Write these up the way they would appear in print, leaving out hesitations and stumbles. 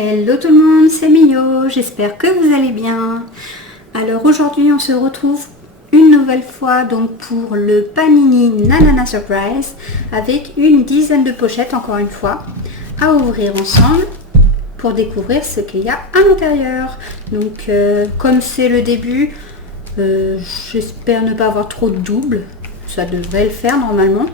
Hello tout le monde, c'est Mio, j'espère que vous allez bien. Alors aujourd'hui on se retrouve une nouvelle fois donc pour le Panini Nanana Surprise avec une dizaine de pochettes encore une fois à ouvrir ensemble pour découvrir ce qu'il y a à l'intérieur. Donc comme c'est le début, j'espère ne pas avoir trop de doubles, ça devrait le faire normalement.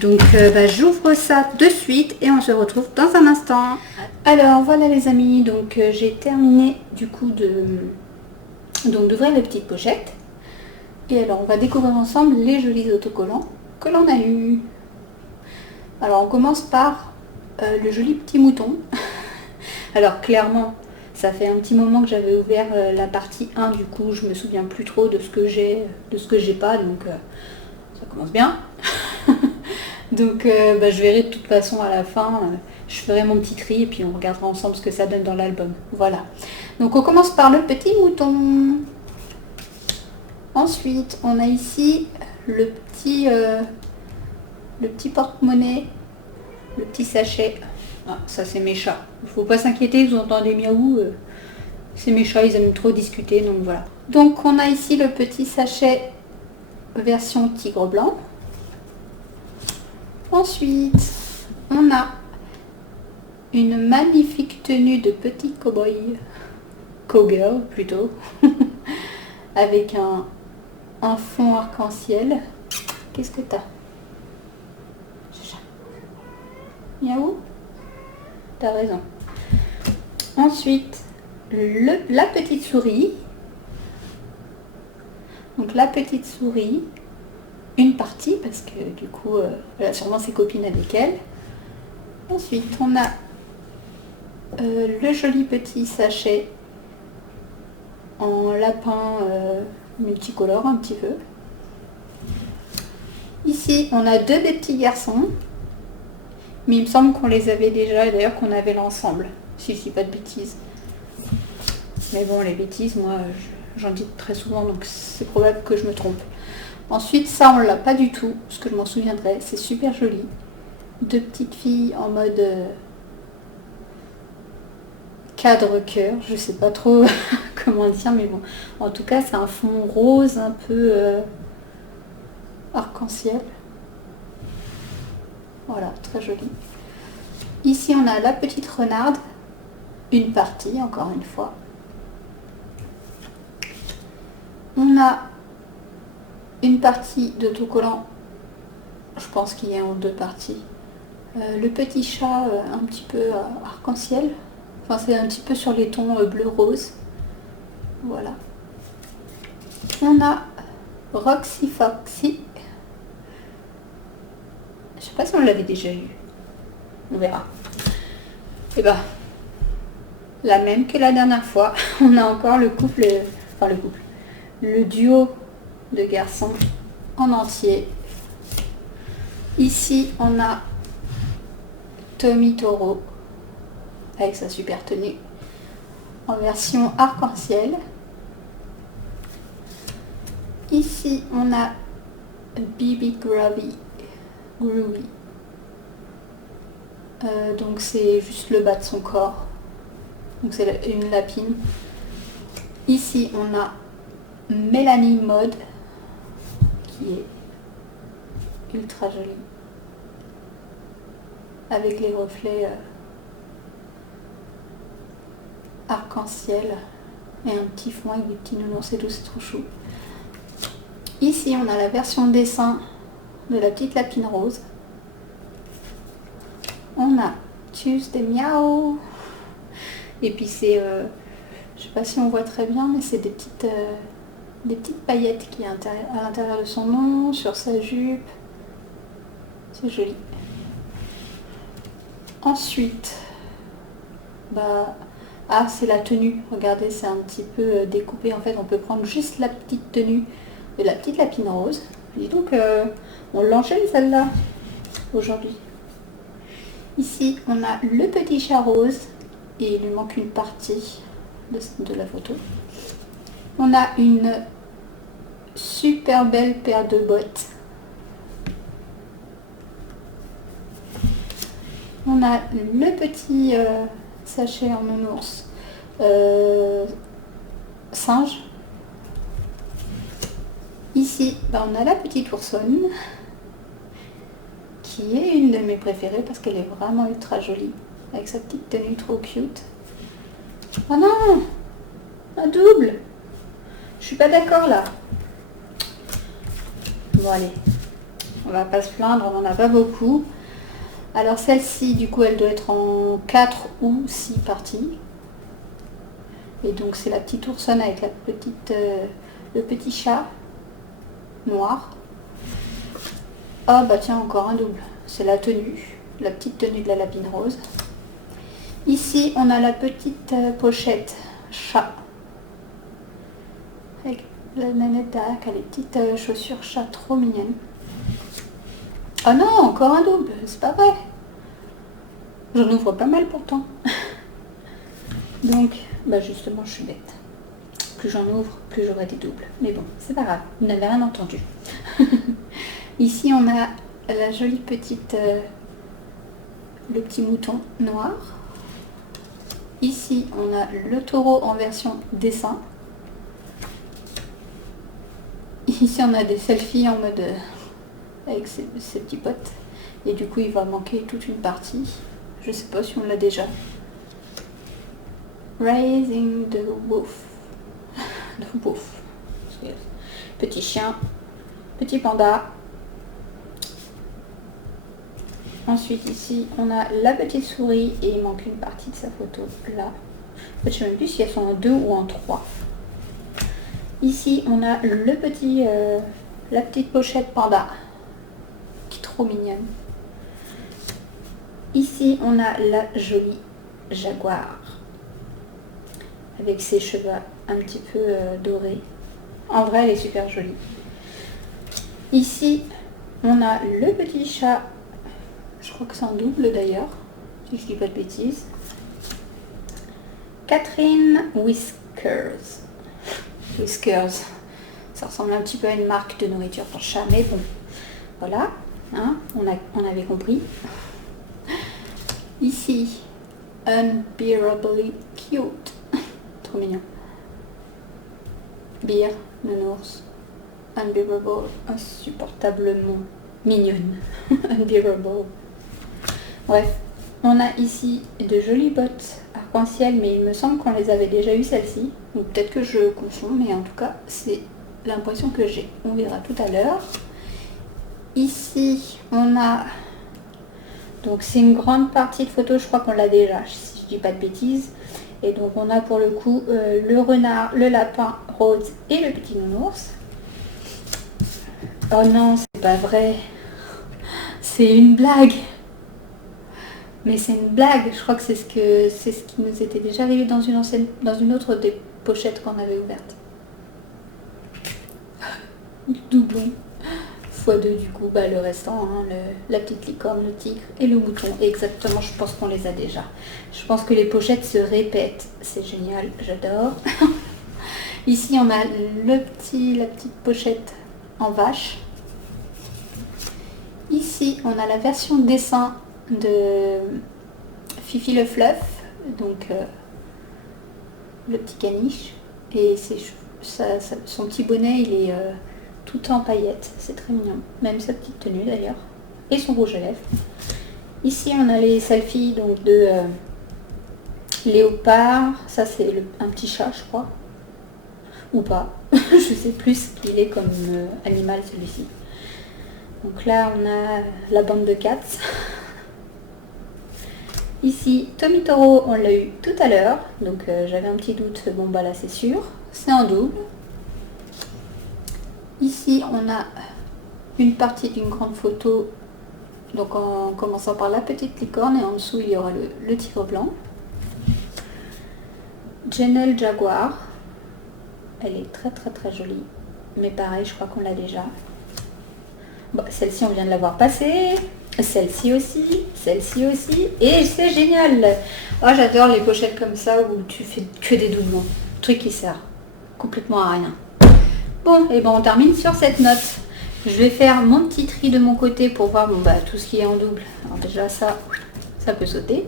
Donc j'ouvre ça de suite et on se retrouve dans un instant. Alors voilà les amis, donc j'ai terminé du coup d'ouvrir les petites pochettes. Et alors on va découvrir ensemble les jolis autocollants que l'on a eu. Alors on commence par le joli petit mouton. Alors clairement ça fait un petit moment que j'avais ouvert la partie 1, du coup je me souviens plus trop de ce que j'ai, de ce que j'ai pas, donc ça commence bien. Donc je verrai de toute façon à la fin, je ferai mon petit tri et puis on regardera ensemble ce que ça donne dans l'album. Voilà. Donc on commence par le petit mouton. Ensuite on a ici le petit porte-monnaie, le petit sachet. Ah, ça c'est mes chats. Il ne faut pas s'inquiéter, vous entendez miaou. C'est mes chats, ils aiment trop discuter, donc voilà. Donc on a ici le petit sachet version tigre blanc. Ensuite, on a une magnifique tenue de petit cow-boy, cowgirl plutôt, avec un fond arc-en-ciel. Qu'est-ce que t'as? Miaou? T'as raison. Ensuite, la petite souris. Donc la petite souris. Une partie parce que du coup elle a sûrement ses copines avec elle. Ensuite on a le joli petit sachet en lapin multicolore un petit peu. Ici on a deux des petits garçons, mais il me semble qu'on les avait déjà, d'ailleurs qu'on avait l'ensemble, si je dis pas de bêtises. Mais bon, les bêtises, moi j'en dis très souvent, donc c'est probable que je me trompe. Ensuite, ça, on l'a pas du tout, parce que je m'en souviendrai. C'est super joli. Deux petites filles en mode cadre cœur. Je sais pas trop comment dire, mais bon. En tout cas, c'est un fond rose un peu arc-en-ciel. Voilà, très joli. Ici, on a la petite renarde. Une partie, encore une fois. On a une partie d'autocollant, je pense qu'il y a en deux parties. Le petit chat un petit peu arc-en-ciel, enfin c'est un petit peu sur les tons bleu-rose. Voilà. On a Roxy Foxy. Je sais pas si on l'avait déjà eu. On verra. Et bah, la même que la dernière fois. On a encore le couple, le duo de garçons en entier. Ici on a Tommy Toro avec sa super tenue en version arc-en-ciel. Ici on a Bibi Groovy. Donc c'est juste le bas de son corps, donc c'est une lapine. Ici on a Mélanie Mode qui est ultra jolie avec les reflets arc-en-ciel et un petit fond avec des petits nounours et tout, c'est trop chou. Ici on a la version dessin de la petite lapine rose. On a Tuesday Miaou, et puis c'est je sais pas si on voit très bien, mais c'est des petites paillettes qui est à l'intérieur de son nom, sur sa jupe. C'est joli. Ensuite, c'est la tenue. Regardez, c'est un petit peu découpé. En fait, on peut prendre juste la petite tenue de la petite lapine rose. Dis donc, on l'enchaîne celle-là aujourd'hui. Ici, on a le petit chat rose et il lui manque une partie de la photo. On a une super belle paire de bottes. On a le petit sachet en nounours singe. Ici, on a la petite oursonne, qui est une de mes préférées parce qu'elle est vraiment ultra jolie, avec sa petite tenue trop cute. Oh non, un double. Je suis pas d'accord là. Bon allez, on va pas se plaindre, on n'en a pas beaucoup. Alors celle-ci, du coup, elle doit être en 4 ou 6 parties. Et donc c'est la petite oursonne avec la petite, le petit chat noir. Ah bah tiens, encore un double. C'est la tenue, la petite tenue de la lapine rose. Ici, on a la petite pochette chat. Avec la nanette derrière qui a les petites chaussures chat trop mignonnes. Ah non, encore un double, c'est pas vrai. J'en ouvre pas mal pourtant. Donc, bah justement, je suis bête. Plus j'en ouvre, plus j'aurai des doubles. Mais bon, c'est pas grave, vous n'avez rien entendu. Ici, on a la jolie petite, le petit mouton noir. Ici, on a le taureau en version dessin. Ici, on a des selfies en mode avec ses petits potes. Et du coup, il va manquer toute une partie. Je sais pas si on l'a déjà. Raising the Wolf. The Wolf. Petit chien, petit panda. Ensuite ici on a la petite souris et il manque une partie de sa photo là. En fait, je ne sais même plus si elles sont en 2 ou en 3. Ici on a le petit, la petite pochette panda qui est trop mignonne. Ici on a la jolie jaguar avec ses cheveux un petit peu dorés. En vrai elle est super jolie. Ici on a le petit chat. Je crois que c'est en double d'ailleurs, si je dis pas de bêtises. Catherine Whiskers. Whiskers. Ça ressemble un petit peu à une marque de nourriture pour chat, mais bon. Voilà, hein, on avait compris. Ici, Unbearably Cute. Trop mignon. Beer, nounours. Unbearable, insupportablement mignonne. Unbearable. Bref, on a ici de jolies bottes arc-en-ciel, mais il me semble qu'on les avait déjà eues celles-ci. Ou peut-être que je confonds, mais en tout cas, c'est l'impression que j'ai. On verra tout à l'heure. Ici, on a... Donc c'est une grande partie de photos, je crois qu'on l'a déjà, si je dis pas de bêtises. Et donc on a pour le coup le renard, le lapin rose et le petit nounours. Oh non, c'est pas vrai. C'est une blague. Mais c'est une blague, je crois que c'est ce qui nous était déjà arrivé dans une autre des pochettes qu'on avait ouvertes. Doublon x2 du coup, bah, le restant, hein, la petite licorne, le tigre et le mouton. Et exactement, je pense qu'on les a déjà. Je pense que les pochettes se répètent, c'est génial, j'adore. Ici on a la petite pochette en vache. Ici on a la version dessin de Fifi le Fluff, donc le petit caniche, et son petit bonnet il est tout en paillettes, c'est très mignon, même sa petite tenue d'ailleurs, et son rouge à lèvres. Ici on a les selfies donc de léopard, ça c'est un petit chat je crois, ou pas, je sais plus ce qu'il est comme animal celui-ci. Donc là on a la bande de cats. Ici, Tommy Toro, on l'a eu tout à l'heure, donc j'avais un petit doute, bon bah là c'est sûr, c'est en double. Ici, on a une partie d'une grande photo, donc en commençant par la petite licorne et en dessous il y aura le tigre blanc. Janelle Jaguar, elle est très très très jolie, mais pareil, je crois qu'on l'a déjà. Bon, celle-ci, on vient de l'avoir passée. Celle-ci aussi, et c'est génial. Oh, j'adore les pochettes comme ça où tu fais que des doublons, truc qui sert complètement à rien. Bon, et ben on termine sur cette note. Je vais faire mon petit tri de mon côté pour voir tout ce qui est en double. Alors déjà ça peut sauter.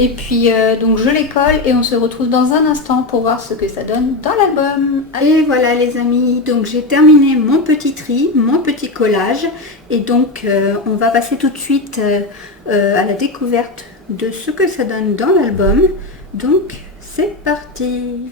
Et puis donc je les colle et on se retrouve dans un instant pour voir ce que ça donne dans l'album. Et voilà les amis, donc j'ai terminé mon petit tri, mon petit collage. Et donc on va passer tout de suite à la découverte de ce que ça donne dans l'album. Donc c'est parti.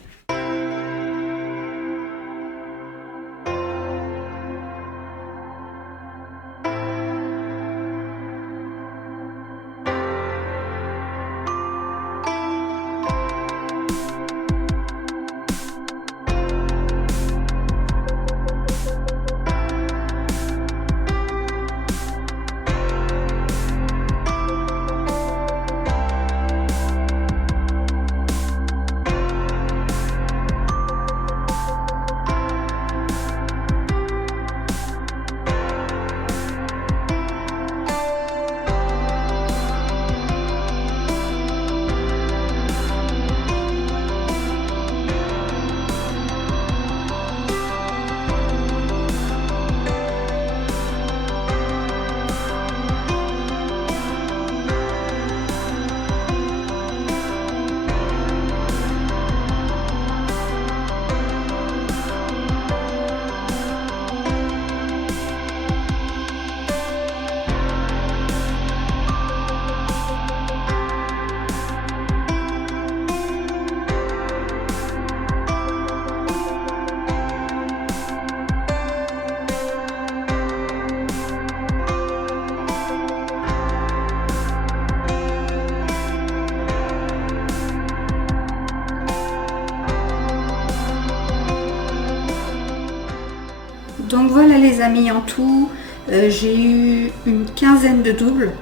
Donc voilà les amis, en tout j'ai eu une quinzaine de doubles,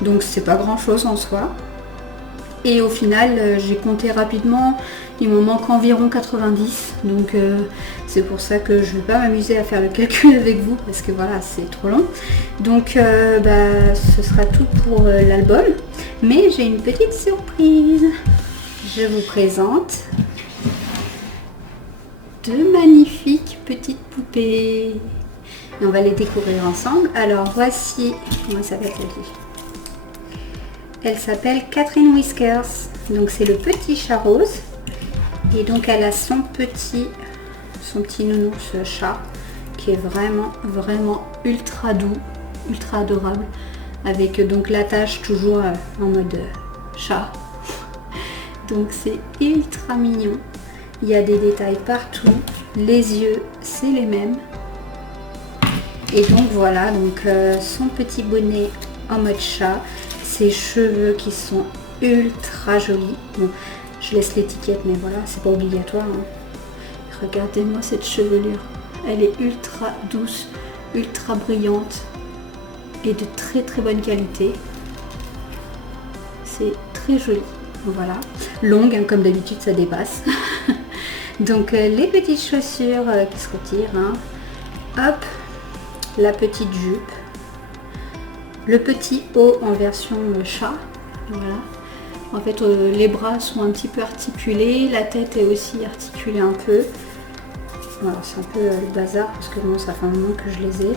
donc c'est pas grand chose en soi. Et au final j'ai compté rapidement, il me manque environ 90, donc c'est pour ça que je ne vais pas m'amuser à faire le calcul avec vous parce que voilà c'est trop long. Donc ce sera tout pour l'album, mais j'ai une petite surprise. Je vous présente deux magnifiques petites poupées. Et on va les découvrir ensemble. Alors voici, comment s'appelle celle-ci? Elle s'appelle Catherine Whiskers. Donc c'est le petit chat rose. Et donc elle a son petit nounours chat qui est vraiment ultra doux, ultra adorable. Avec donc l'attache toujours en mode chat. Donc c'est ultra mignon. Il y a des détails partout, les yeux c'est les mêmes. Et donc voilà, donc son petit bonnet en mode chat, ses cheveux qui sont ultra jolis. Bon, je laisse l'étiquette mais voilà, c'est pas obligatoire. Hein. Regardez-moi cette chevelure, elle est ultra douce, ultra brillante et de très bonne qualité. C'est très joli, voilà. Longue, hein, comme d'habitude ça dépasse. Donc les petites chaussures qui se retirent, hein. Hop, la petite jupe, le petit haut en version chat, voilà. En fait les bras sont un petit peu articulés, la tête est aussi articulée un peu. Voilà, c'est un peu le bazar parce que bon, ça fait un moment que je les ai.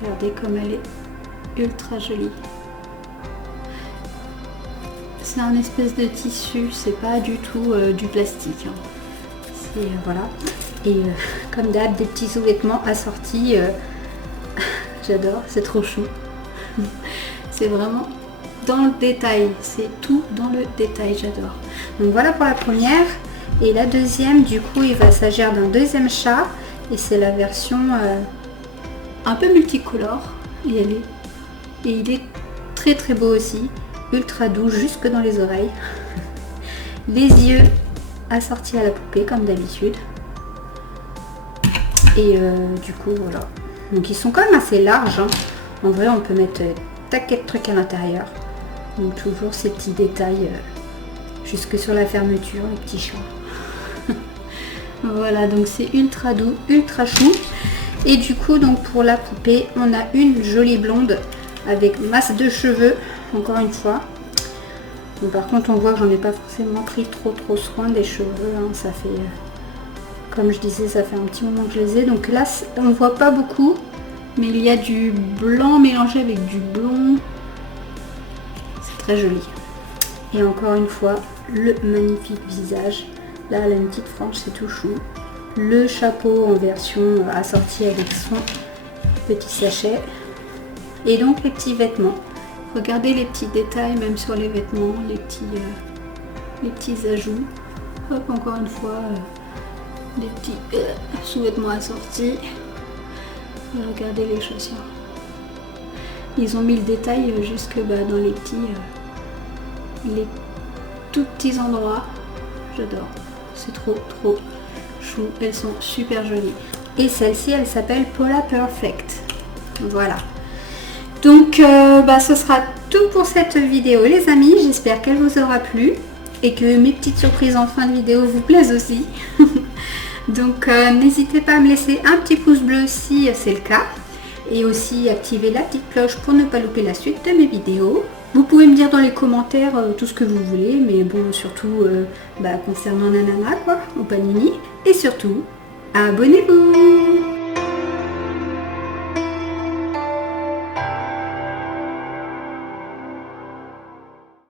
Regardez comme elle est ultra jolie. C'est un espèce de tissu, c'est pas du tout du plastique. Hein. C'est voilà. Et comme d'hab, des petits sous-vêtements assortis. J'adore, c'est trop chou. C'est vraiment dans le détail, c'est tout dans le détail, j'adore. Donc voilà pour la première. Et la deuxième, du coup, il va s'agir d'un deuxième chat. Et c'est la version un peu multicolore. Et il est très beau aussi. Ultra doux jusque dans les oreilles. Les yeux assortis à la poupée comme d'habitude. Et du coup voilà. Donc ils sont quand même assez larges. Hein. En vrai on peut mettre taquet de trucs à l'intérieur. Donc toujours ces petits détails jusque sur la fermeture, les petits chats. Voilà, donc c'est ultra doux, ultra chou. Et du coup donc pour la poupée on a une jolie blonde avec masse de cheveux. Encore une fois. Donc, par contre on voit que j'en ai pas forcément pris trop soin des cheveux. Hein. Ça fait, comme je disais, ça fait un petit moment que je les ai. Donc là on ne voit pas beaucoup. Mais il y a du blanc mélangé avec du blond. C'est très joli. Et encore une fois, le magnifique visage. Là, elle a une petite frange, c'est tout chou. Le chapeau en version assorti avec son petit sachet. Et donc les petits vêtements. Regardez les petits détails, même sur les vêtements, les petits ajouts. Hop, encore une fois, des petits sous-vêtements assortis. Et regardez les chaussures. Ils ont mis le détail jusque dans les tout petits endroits. J'adore. C'est trop chou. Elles sont super jolies. Et celle-ci, elle s'appelle Paula Perfect. Voilà. Donc, ce sera tout pour cette vidéo, les amis. J'espère qu'elle vous aura plu et que mes petites surprises en fin de vidéo vous plaisent aussi. Donc, n'hésitez pas à me laisser un petit pouce bleu si c'est le cas. Et aussi activer la petite cloche pour ne pas louper la suite de mes vidéos. Vous pouvez me dire dans les commentaires tout ce que vous voulez, mais bon, surtout concernant Nanana, quoi, ou Panini. Et surtout, abonnez-vous!